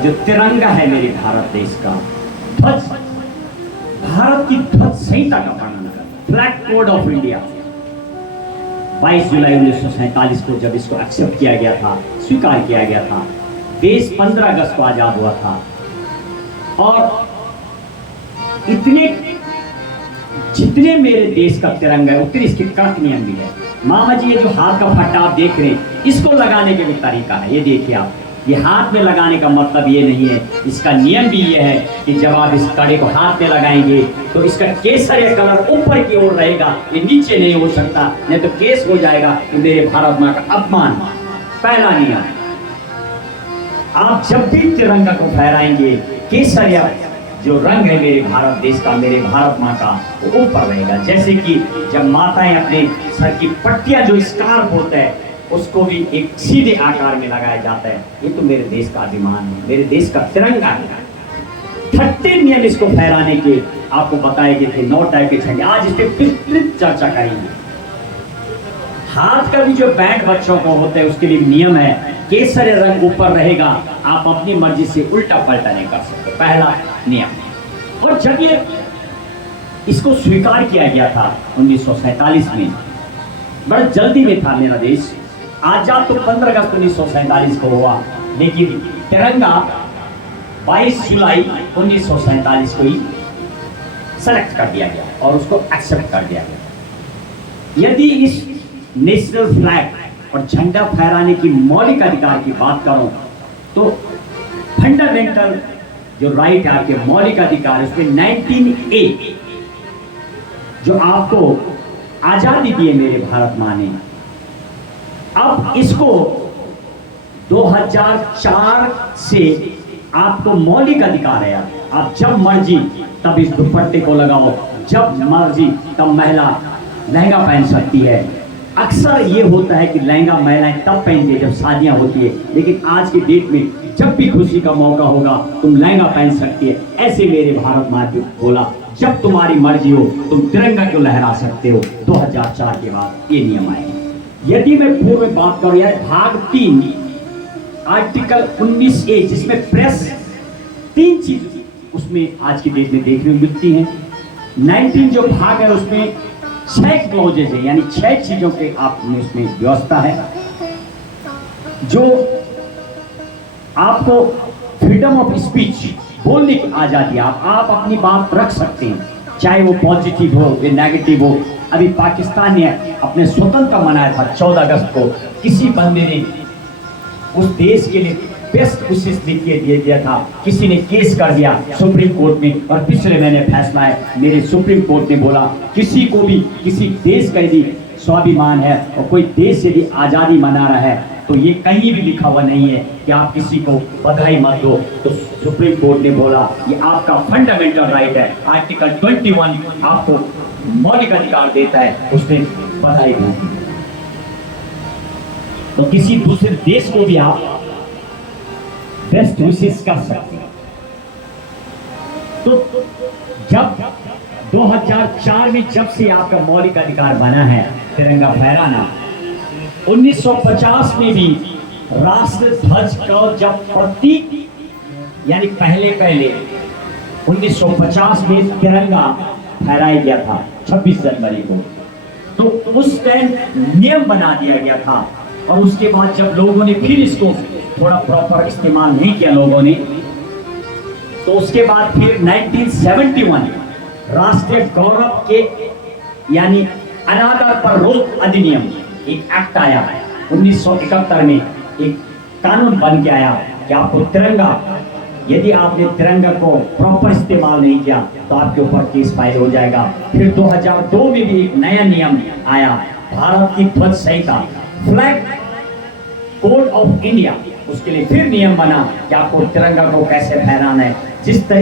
जो तिरंगा है मेरे भारत देश का ध्वज, भारत की ध्वज संहिता का वर्णन करता, फ्लैग कोड ऑफ इंडिया। 22 जुलाई 1947 को जब इसको एक्सेप्ट किया गया था, स्वीकार किया गया था, देश 15 अगस्त को आजाद हुआ था। और इतने जितने मेरे देश का तिरंगा है उतने इसके कड़क नियम भी है। मामा जी, ये जो हाथ का फट्टा आप देख रहे हैं, इसको लगाने के भी तरीका है। ये देखिए आप, ये हाथ में लगाने का मतलब ये नहीं है, इसका नियम भी ये है कि जब आप इस कड़े को हाथ में लगाएंगे तो इसका केसरिया कलर ऊपर की ओर रहेगा, ये नीचे नहीं हो सकता, नहीं तो केस हो जाएगा, तो मेरे भारत माँ का अपमान। पहला नियम, आप जब भी तिरंगा को फहराएंगे, केसरिया जो रंग है मेरे भारत देश का, मेरे भारत माँ का, वो ऊपर रहेगा। जैसे कि जब माताएं अपने सर की पट्टियां जो स्कार्फ होता है उसको भी एक सीधे आकार में लगाया जाता है, ये तो मेरे देश का अभिमान है, मेरे देश का तिरंगा है। 30 नियम इसको फहराने के आपको बताए गए थे, 9 टाइप के झंडे, आज इस पर विस्तृत चर्चा करेंगे। हाथ का भी जो बैंड बच्चों का होता है उसके लिए नियम है, केसरी रंग ऊपर रहेगा, आप अपनी मर्जी से उल्टा पलटा नहीं कर सकते, पहला नियम। और जब ये इसको स्वीकार किया गया था 1947 में, बड़ा जल्दी में था मेरा देश, आजाद तो 15 अगस्त 1947 को हुआ, लेकिन तिरंगा 22 जुलाई 1947 को ही सेलेक्ट कर दिया गया और उसको एक्सेप्ट कर दिया गया। यदि इस नेशनल फ्लैग और झंडा फहराने की मौलिक अधिकार की बात करूं तो फंडामेंटल जो राइट है, आपके मौलिक अधिकार, उसमें 19A जो आपको आजादी दी है मेरे भारत माँ ने, अब इसको 2004 से आपको मौलिक अधिकार है, आप जब मर्जी तब इस दुपट्टे को लगाओ, जब मर्जी तब महिला लहंगा पहन सकती है। अक्सर ये होता है कि लहंगा महिलाएं तब पहनती है जब शादियां होती है, लेकिन आज की डेट में जब भी खुशी का मौका होगा तुम लहंगा पहन सकती है। ऐसे मेरे भारत माँ ने बोला, जब तुम्हारी मर्जी हो तुम तिरंगा क्यों लहरा सकते हो। 2004 के बाद ये नियम आए। यदि मैं पूर्व में बात करूं यार, भाग 3 आर्टिकल 19A, जिसमें प्रेस 3 चीज उसमें आज की डेट में देखने को मिलती हैं। 19 जो भाग है उसमें 6 क्लॉजेज है, यानी 6 चीजों के आप में उसमें व्यवस्था है जो आपको फ्रीडम ऑफ स्पीच, बोलने की आजादी, आप अपनी बात रख सकते हैं, चाहे वो पॉजिटिव हो या नेगेटिव हो। अभी पाकिस्तान ने अपने स्वतंत्रता मनाया था 14 अगस्त को, किसी बंदे ने उस देश के लिए बेस्ट कोशिश लिख के दे दिया था, किसी ने केस कर दिया सुप्रीम कोर्ट में, और पिछले महीने फैसला है मेरे सुप्रीम कोर्ट ने बोला किसी को भी किसी देश का यदि स्वाभिमान है और कोई देश यदि आज़ादी मना रहा है तो ये कहीं भी लिखा हुआ नहीं है कि आप किसी को बधाई मत दो। तो सुप्रीम कोर्ट ने बोला ये आपका फंडामेंटल राइट है, आर्टिकल 21 आपको मौलिक अधिकार देता है, उसने बधाई दी। तो किसी दूसरे देश को भी आप बेस्ट विशेष कर सकते हैं। तो जब 2004 में जब से आपका मौलिक अधिकार बना है तिरंगा फहराना, 1950 में भी राष्ट्र ध्वज का जब प्रतीक, यानी पहले 1950 में तिरंगा फहराया गया था 26 जनवरी को, तो उस टाइम नियम बना दिया गया था। और उसके बाद जब लोगों ने फिर इसको थोड़ा प्रॉपर इस्तेमाल नहीं किया लोगों ने, तो उसके बाद फिर 1971 राष्ट्रीय गौरव के यानी अनादर पर रोक अधिनियम एक एक्ट आया। 1971 में एक कानून बन के आया कि आपको तिरंगा, यदि आपने तिरंगा को प्रॉपर इस्तेमाल नहीं किया तो आपके ऊपर केस फाइल हो जाएगा। फिर 2002 में भी एक नया नियम आया, भारत की ध्वज संहिता, फ्लैग कोड ऑफ इंडिया, उसके लिए फिर नियम बना कि आपको तिरंगा को कैसे फहराना है। जिस